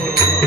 Oh,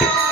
Yeah.